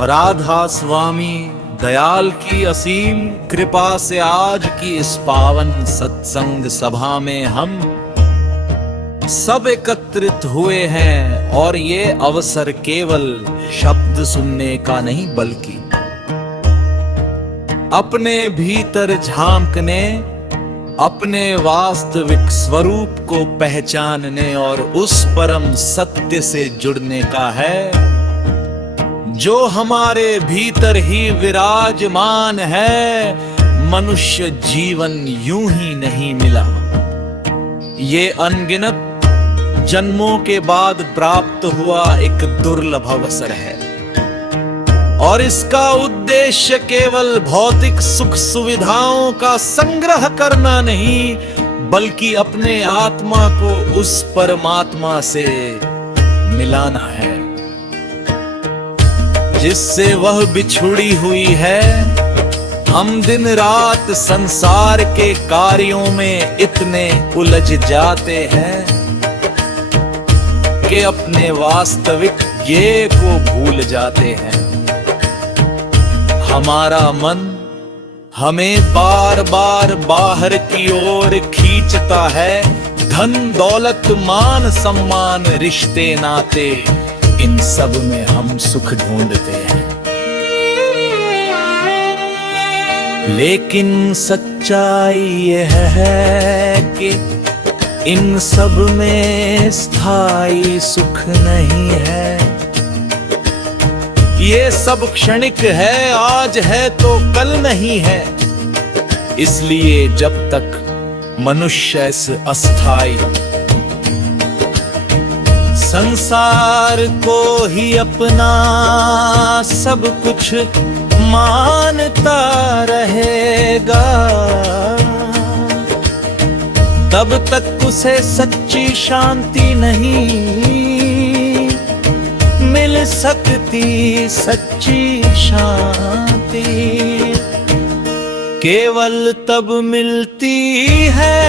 राधा स्वामी दयाल की असीम कृपा से आज की इस पावन सत्संग सभा में हम सब एकत्रित हुए हैं और ये अवसर केवल शब्द सुनने का नहीं बल्कि अपने भीतर झांकने, अपने वास्तविक स्वरूप को पहचानने और उस परम सत्य से जुड़ने का है जो हमारे भीतर ही विराजमान है। मनुष्य जीवन यूं ही नहीं मिला, ये अनगिनत जन्मों के बाद प्राप्त हुआ एक दुर्लभ अवसर है और इसका उद्देश्य केवल भौतिक सुख सुविधाओं का संग्रह करना नहीं बल्कि अपने आत्मा को उस परमात्मा से मिलाना है जिससे वह बिछुड़ी हुई है। हम दिन रात संसार के कार्यों में इतने उलझ जाते हैं कि अपने वास्तविक ये को भूल जाते हैं। हमारा मन हमें बार बार बाहर की ओर खींचता है। धन दौलत मान सम्मान रिश्ते नाते, इन सब में हम सुख ढूंढते हैं, लेकिन सच्चाई यह है कि इन सब में स्थायी सुख नहीं है। ये सब क्षणिक है, आज है तो कल नहीं है। इसलिए जब तक मनुष्य इस अस्थायी संसार को ही अपना सब कुछ मानता रहेगा, तब तक उसे सच्ची शांति नहीं मिल सकती। सच्ची शांति केवल तब मिलती है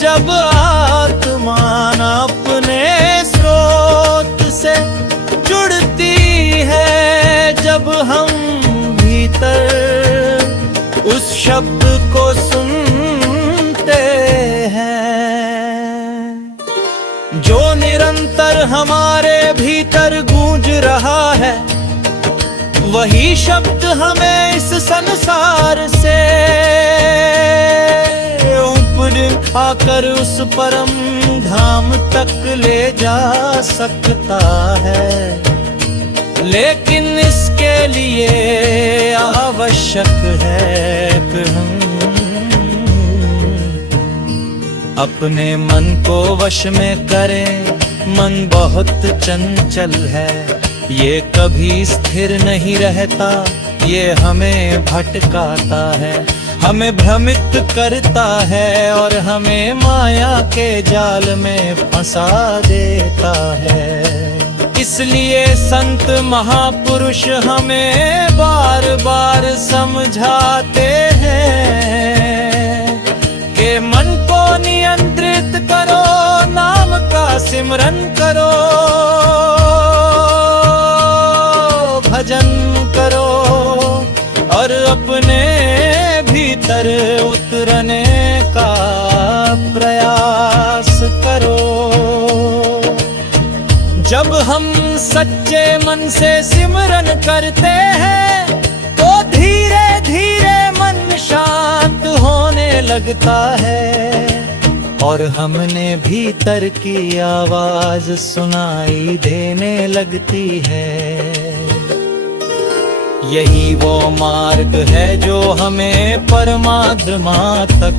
जब आत्मा अपने स्रोत से जुड़ती है। जब हम भीतर उस शब्द को सुनते हैं जो निरंतर हमारे भीतर गूंज रहा है, वही शब्द हमें इस संसार से ऊपर आकर उस परम धाम तक ले जा सकता है। लेकिन इसके लिए आवश्यक है कि हम अपने मन को वश में करें। मन बहुत चंचल है, ये कभी स्थिर नहीं रहता, ये हमें भटकाता है, हमें भ्रमित करता है और हमें माया के जाल में फंसा देता है। इसलिए संत महापुरुष हमें बार बार समझाते हैं कि मन को नियंत्रित करो, नाम का सिमरन करो, भजन करो और अपने भीतर उतरने का प्रयास करो। जब हम सच्चे मन से सिमरन करते हैं तो धीरे धीरे मन शांत होने लगता है और हमने भीतर की आवाज सुनाई देने लगती है। यही वो मार्ग है जो हमें परमात्मा तक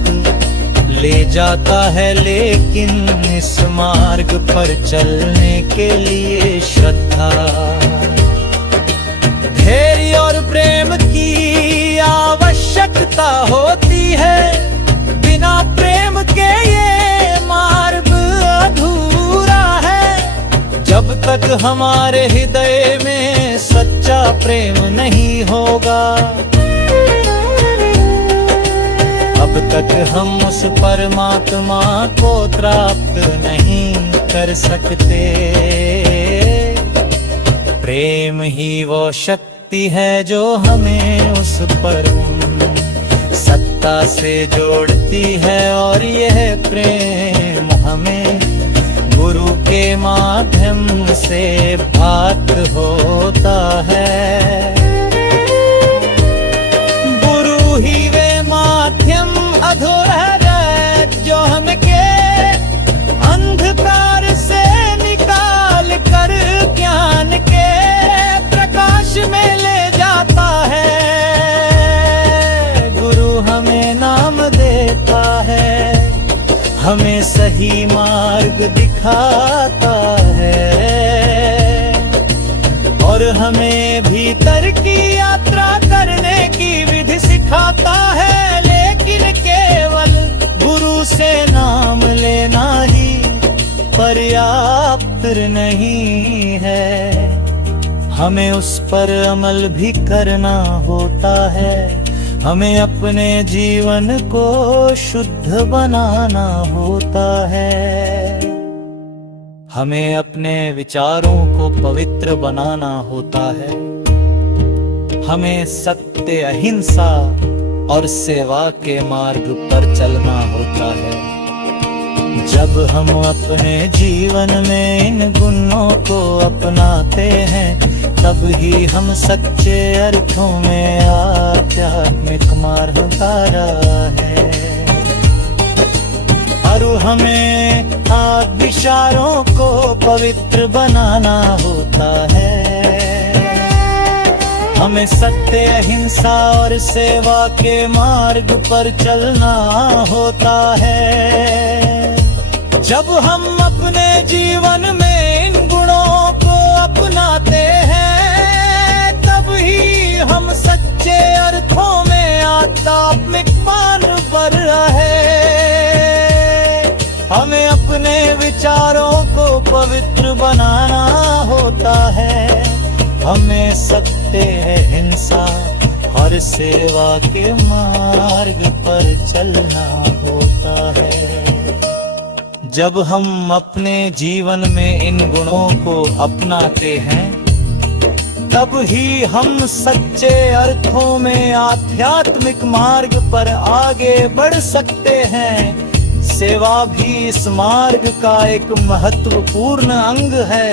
ले जाता है, लेकिन इस मार्ग पर चलने के लिए श्रद्धा, धैर्य और प्रेम की आवश्यकता होती है। बिना प्रेम के ये मार्ग अधूरा है। जब तक हमारे हृदय में सच्चा प्रेम नहीं होगा, अब तक हम उस परमात्मा को प्राप्त नहीं कर सकते। प्रेम ही वो शक्ति है जो हमें उस पर सत्ता से जोड़ती है, और यह प्रेम हमें गुरु के माध्यम से प्राप्त होता है। गुरु ही वे माध्यम अधूरा है जो हमके अंधकार से निकाल कर ज्ञान के प्रकाश में ले जाता है। गुरु हमें नाम देता है, हमें सही मार्ग दिखाता है, और हमें भीतर की यात्रा करने की विधि सिखाता है। लेकिन केवल गुरु से नाम लेना ही पर्याप्त नहीं है, हमें उस पर अमल भी करना होता है। हमें अपने जीवन को शुद्ध बनाना होता है, हमें अपने विचारों को पवित्र बनाना होता है, हमें सत्य, अहिंसा और सेवा के मार्ग पर चलना होता है। जब हम अपने जीवन में इन गुणों को अपनाते हैं, तब ही हम सच्चे अर्थों में आध्यात्मिक मार्ग पाया है। और हमें विचारों को पवित्र बनाना होता है, हमें सत्य, अहिंसा और सेवा के मार्ग पर चलना होता है। जब हम अपने जीवन में इन गुणों को अपनाते हैं, तब ही हम सच्चे अर्थों में आध्यात्मिक मार्ग पर रहे। हमें अपने विचारों को पवित्र बनाना होता है, हमें सत्य, हिंसा और सेवा के मार्ग पर चलना होता है। जब हम अपने जीवन में इन गुणों को अपनाते हैं, तब ही हम सच्चे अर्थों में आध्यात्मिक मार्ग पर आगे बढ़ सकते हैं। सेवा भी इस मार्ग का एक महत्वपूर्ण अंग है।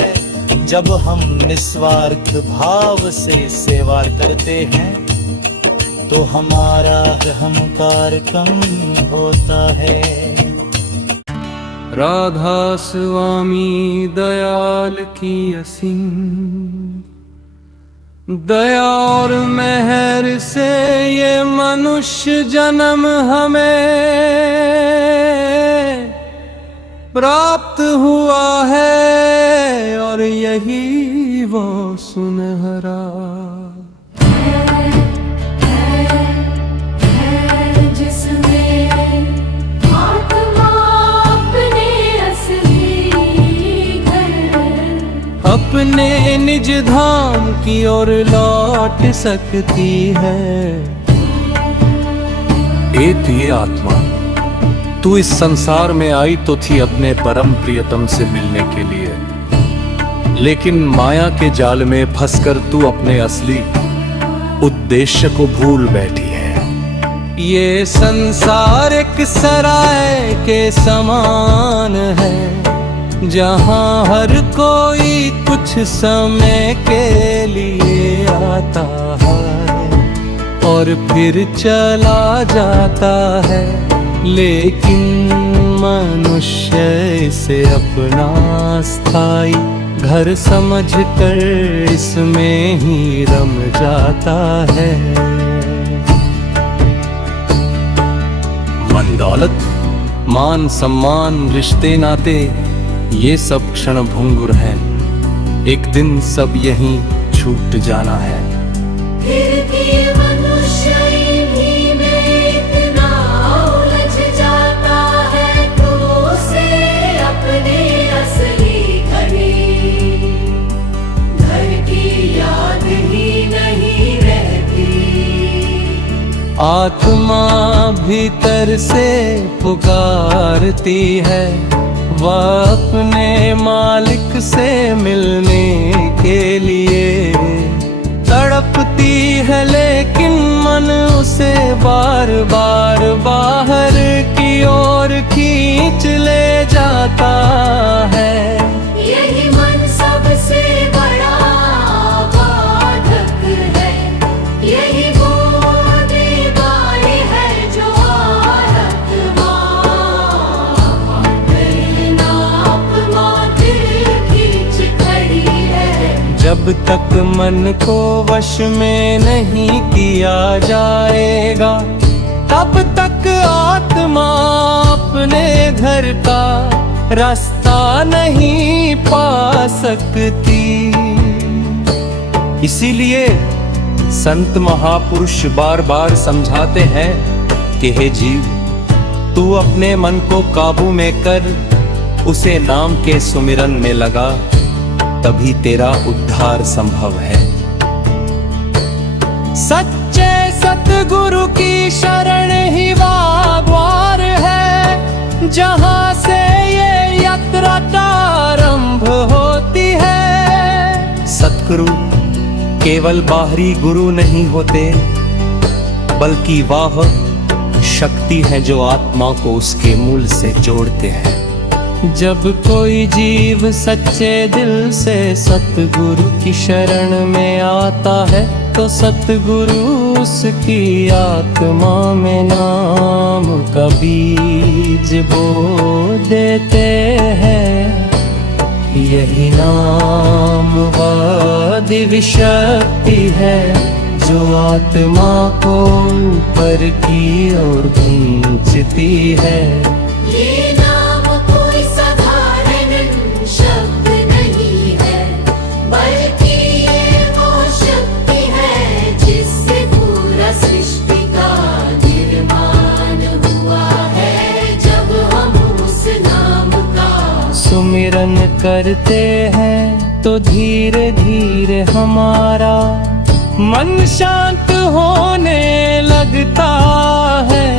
जब हम निस्वार्थ भाव से सेवा करते हैं, तो हमारा अहंकार कम होता है। राधा स्वामी दयाल की असीम दया और मेहर से ये मनुष्य जन्म हमें प्राप्त हुआ है, और यही वो सुनहरा अपने निज धाम की ओर लौट सकती है। ए प्रिय आत्मा, तू इस संसार में आई तो थी अपने परम प्रियतम से मिलने के लिए, लेकिन माया के जाल में फंसकर तू अपने असली उद्देश्य को भूल बैठी है। ये संसार एक सराय के समान है, जहाँ हर कोई कुछ समय के लिए आता है और फिर चला जाता है, लेकिन मनुष्य इसे अपना स्थायी घर समझकर इसमें ही रम जाता है। मन दौलत, मान सम्मान, रिश्ते नाते, ये सब क्षण भंगुर हैं, एक दिन सब यहीं छूट जाना है। फिर भी मनुष्य इन्हीं में इतना उलझ जाता है, तो उसे अपने असली घर की याद ही नहीं रहती। आत्मा भीतर से पुकारती है, वह अपने मालिक से मिलने के लिए तड़पती है, लेकिन मन उसे बार बार बाहर की ओर खींच ले जाता है। यही मन सबसे बड़ा बाधक है, यही वो दीवार है जो आत्मा खींच खड़ी है। जब तक मन को वश में नहीं किया जाएगा, तब तक आत्मा अपने घर का रास्ता नहीं पा सकती। इसीलिए संत महापुरुष बार बार समझाते हैं कि हे जीव, तू अपने मन को काबू में कर, उसे नाम के सुमिरन में लगा, तभी तेरा उद्धार संभव है। सच्चे सतगुरु की शरण ही वागवार है, जहां से ये यात्रा आरंभ होती है। सतगुरु केवल बाहरी गुरु नहीं होते, बल्कि वह शक्ति है जो आत्मा को उसके मूल से जोड़ते हैं। जब कोई जीव सच्चे दिल से सतगुरु की शरण में आता है, तो सतगुरु उसकी आत्मा में नाम का बीज बो देते हैं। यही नाम वह दिव्य शक्ति है जो आत्मा को ऊपर की ओर खींचती है। ये नाम कोई साधारण शब्द नहीं है, बल्कि ये वो शक्ति है जिससे पूरा सृष्टि का निर्माण हुआ है। जब हम उस नाम का सुमिरन करते हैं, तो धीरे धीरे हमारा मन शांत होने लगता है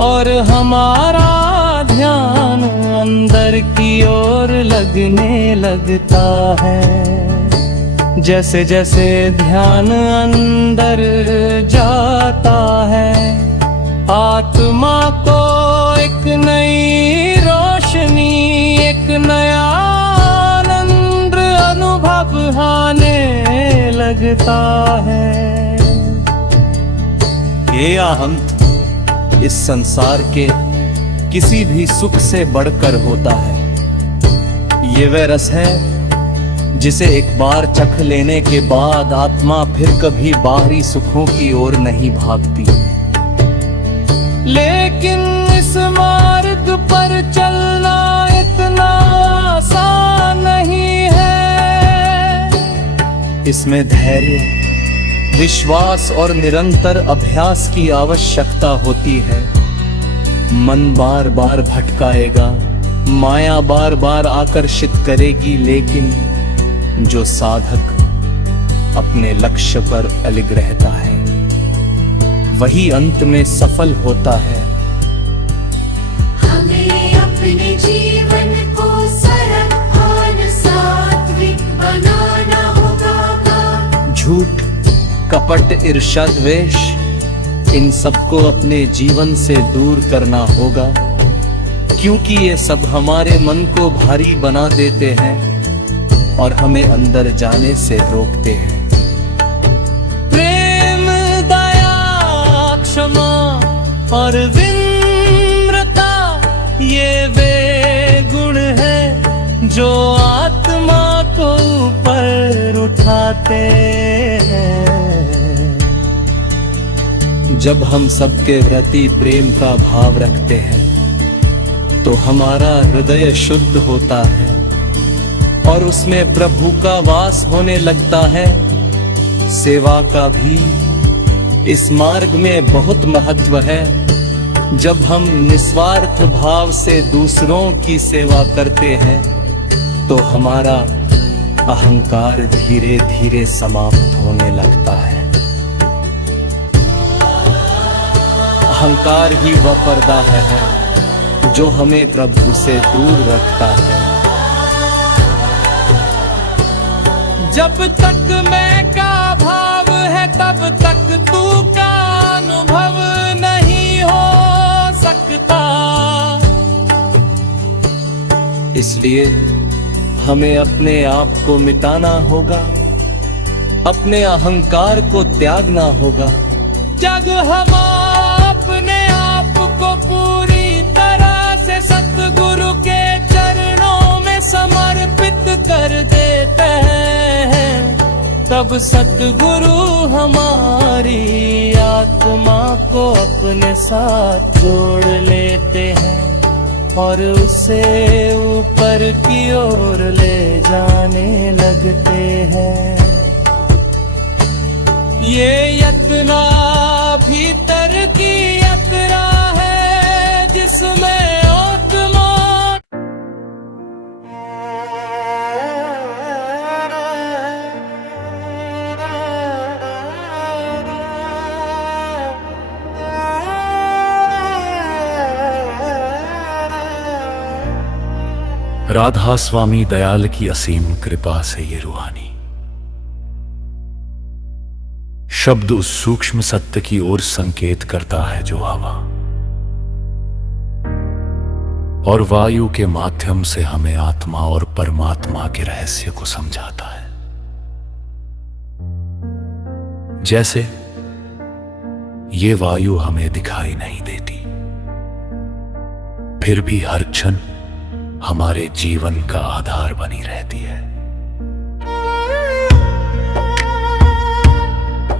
और हमारा ध्यान अंदर की ओर लगने लगता है। जैसे जैसे ध्यान अंदर जाता है, आत्मा को एक नई रोशनी, एक नया आनंद अनुभव आने लगता है। ये आहंत इस संसार के किसी भी सुख से बढ़कर होता है। ये वह रस है जिसे एक बार चख लेने के बाद आत्मा फिर कभी बाहरी सुखों की ओर नहीं भागती। लेकिन इस मार्ग पर चलना इतना आसान नहीं है। इसमें धैर्य, विश्वास और निरंतर अभ्यास की आवश्यकता होती है। मन बार बार भटकाएगा, माया बार बार आकर्षित करेगी, लेकिन जो साधक अपने लक्ष्य पर अलिग रहता है, वही अंत में सफल होता है। हमें अपने जीवन को सरल और सात्विक बनाना होगा। झूठ, कपट, ईर्ष्या, द्वेष, इन सबको अपने जीवन से दूर करना होगा, क्योंकि ये सब हमारे मन को भारी बना देते हैं और हमें अंदर जाने से रोकते हैं। प्रेम, दया, क्षमा और विनम्रता, ये वे गुण हैं जो आत्मा को ऊपर उठाते हैं। जब हम सबके प्रति प्रेम का भाव रखते हैं, तो हमारा हृदय शुद्ध होता है और उसमें प्रभु का वास होने लगता है। सेवा का भी इस मार्ग में बहुत महत्व है। जब हम निस्वार्थ भाव से दूसरों की सेवा करते हैं, तो हमारा अहंकार धीरे धीरे समाप्त होने लगता है। अहंकार ही वह पर्दा है जो हमें प्रभु से दूर रखता है। जब तक मैं का भाव है तब तक तू का अनुभव नहीं हो सकता। इसलिए हमें अपने आप को मिटाना होगा, अपने अहंकार को त्यागना होगा। जब हम अपने आप को पूरी तरह से सतगुरु के चरणों में समर्पित कर देते हैं, तब सतगुरु हमारी आत्मा को अपने साथ जोड़ लेते हैं और उसे ऊपर की ओर ले जाने लगते हैं। ये यात्रा भीतर की यात्रा है जिसमें आत्मा राधा स्वामी दयाल की असीम कृपा से ये रूहानी शब्द उस सूक्ष्म सत्य की ओर संकेत करता है जो हवा और वायु के माध्यम से हमें आत्मा और परमात्मा के रहस्य को समझाता है। जैसे ये वायु हमें दिखाई नहीं देती, फिर भी हर क्षण हमारे जीवन का आधार बनी रहती है।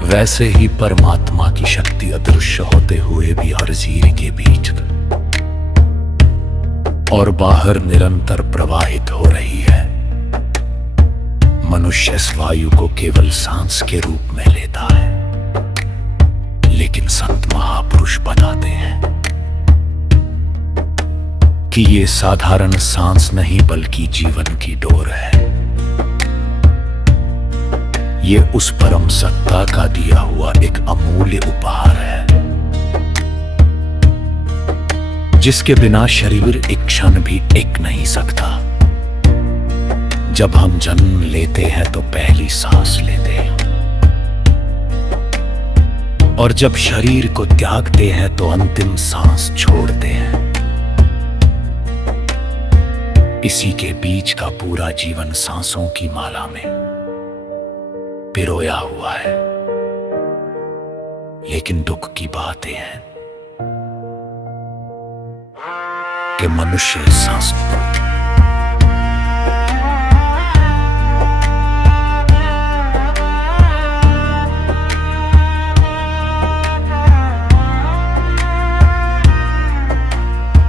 वैसे ही परमात्मा की शक्ति अदृश्य होते हुए भी हर जीव के बीच और बाहर निरंतर प्रवाहित हो रही है। मनुष्य इस वायु को केवल सांस के रूप में लेता है, लेकिन संत महापुरुष बताते हैं कि ये साधारण सांस नहीं बल्कि जीवन की डोर है। ये उस परम सत्ता का दिया हुआ एक अमूल्य उपहार है, जिसके बिना शरीर एक क्षण भी टिक नहीं सकता। जब हम जन्म लेते हैं तो पहली सांस लेते हैं, और जब शरीर को त्यागते हैं तो अंतिम सांस छोड़ते हैं। इसी के बीच का पूरा जीवन सांसों की माला में पिरोया हुआ है। लेकिन दुख की बात यह है कि मनुष्य सांस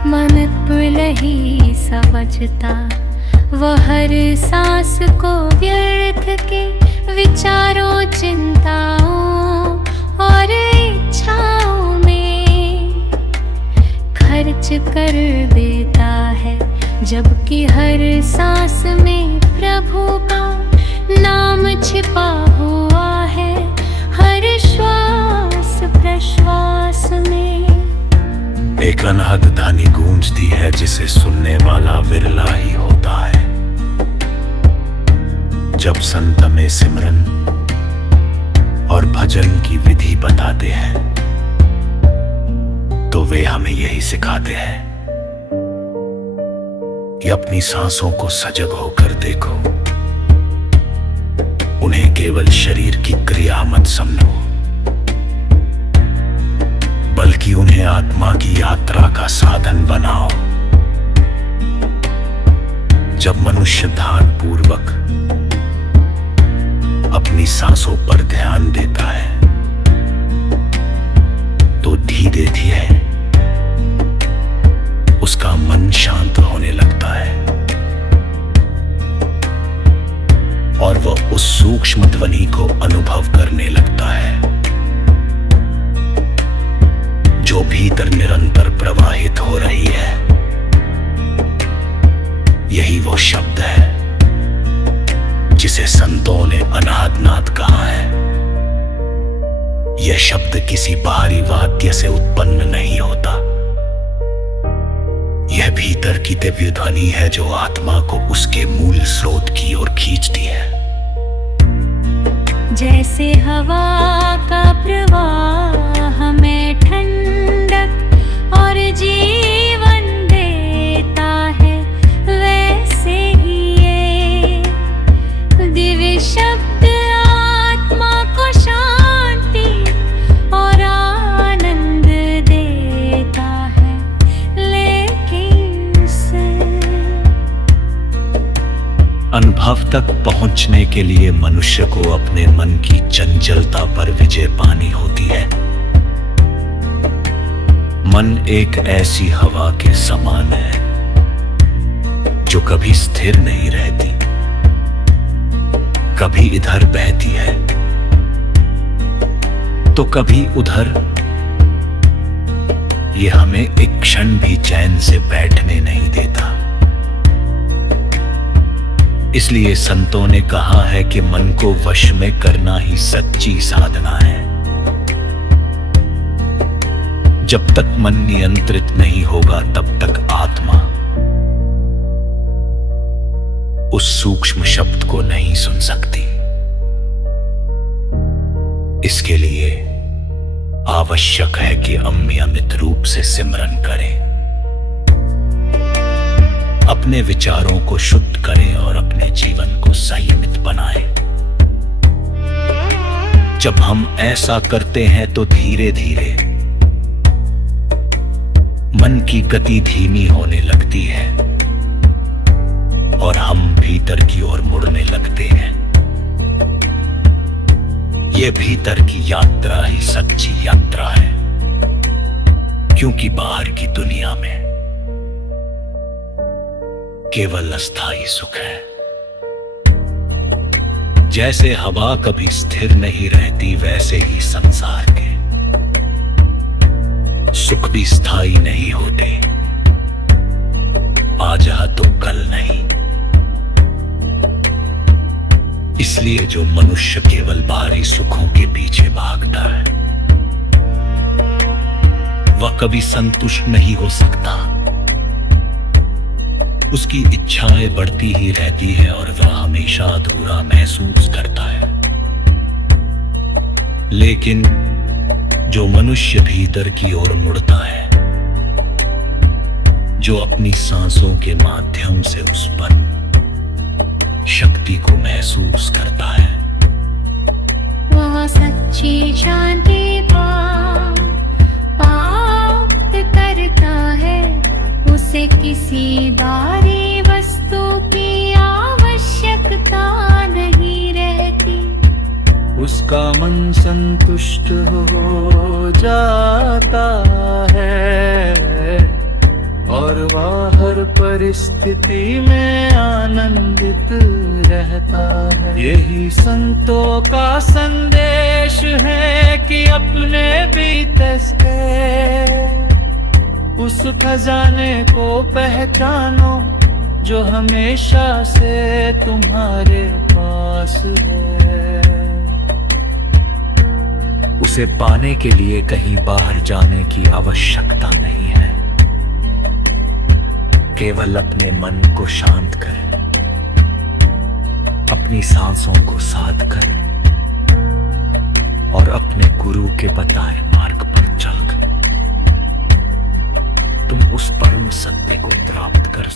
मन पुलही समझता वह हर सांस को व्यर्थ के विचारों, चिंताओं और इच्छाओं में खर्च कर देता है, जबकि हर सांस में प्रभु का नाम छिपा हुआ है। हर श्वास प्रश्वास में एक अनहद ध्वनि गूंजती है जिसे सुनने वाला विरला ही होता है। जब संत में सिमरन और भजन की विधि बताते हैं तो वे हमें यही सिखाते हैं कि अपनी सांसों को सजग होकर देखो, उन्हें केवल शरीर की क्रिया मत समझो, बल्कि उन्हें आत्मा की यात्रा का साधन बनाओ। जब मनुष्य ध्यान पूर्वक अपनी सांसों पर ध्यान देता है तो धीरे धीरे उसका मन शांत होने लगता है और वह उस सूक्ष्म ध्वनि को अनुभव करने लगता है जो भीतर निरंतर प्रवाहित हो रही है। यही वो शब्द है जिसे संतों ने अनाहतनाद कहा है। यह शब्द किसी बाहरी वाद्य से उत्पन्न नहीं होता, यह भीतर की दिव्य ध्वनि है जो आत्मा को उसके मूल स्रोत की ओर खींचती है। जैसे हवा का प्रवाह हमें ठंडक और जीवन देता है, वैसे ही ये दिव्य शब्द आत्मा को शांति और आनंद देता है। लेकिन अनुभव तक पहुंचने के लिए मनुष्य को अपने मन की चंचलता पर विजय पानी होती है। मन एक ऐसी हवा के समान है जो कभी स्थिर नहीं रहती, कभी इधर बहती है तो कभी उधर। ये हमें एक क्षण भी चैन से बैठने नहीं देता। इसलिए संतों ने कहा है कि मन को वश में करना ही सच्ची साधना है। जब तक मन नियंत्रित नहीं होगा तब तक आत्मा उस सूक्ष्म शब्द को नहीं सुन सकती। इसके लिए आवश्यक है कि अनियमित रूप से सिमरन करें, अपने विचारों को शुद्ध करें और अपने जीवन को संयमित बनाएं। जब हम ऐसा करते हैं तो धीरे धीरे मन की गति धीमी होने लगती है और हम भीतर की ओर मुड़ने लगते हैं। ये भीतर की यात्रा ही सच्ची यात्रा है, क्योंकि बाहर की दुनिया में केवल अस्थायी सुख है। जैसे हवा कभी स्थिर नहीं रहती, वैसे ही संसार के सुख भी स्थायी नहीं होते। आज तो कल नहीं। इसलिए जो मनुष्य केवल बाहरी सुखों के पीछे भागता है वह कभी संतुष्ट नहीं हो सकता। उसकी इच्छाएं बढ़ती ही रहती है और वह हमेशा अधूरा महसूस करता है। लेकिन जो मनुष्य भीतर की ओर मुड़ता है, जो अपनी सांसों के माध्यम से उस पर शक्ति को महसूस करता है, वह सच्ची शांति प्राप्त करता है। उसे किसी बाहरी वस्तु की आवश्यकता नहीं रहती। उसका मन संतुष्ट हो जाता है और वह हर परिस्थिति में आनंदित रहता है। यही संतों का संदेश है कि अपने भीतर से उस खजाने को पहचानो जो हमेशा से तुम्हारे पास है। उसे पाने के लिए कहीं बाहर जाने की आवश्यकता नहीं है। केवल अपने मन को शांत करें, अपनी सांसों को साध कर और अपने गुरु के बताए मार्ग पर चलकर तुम उस परम सत्य को प्राप्त कर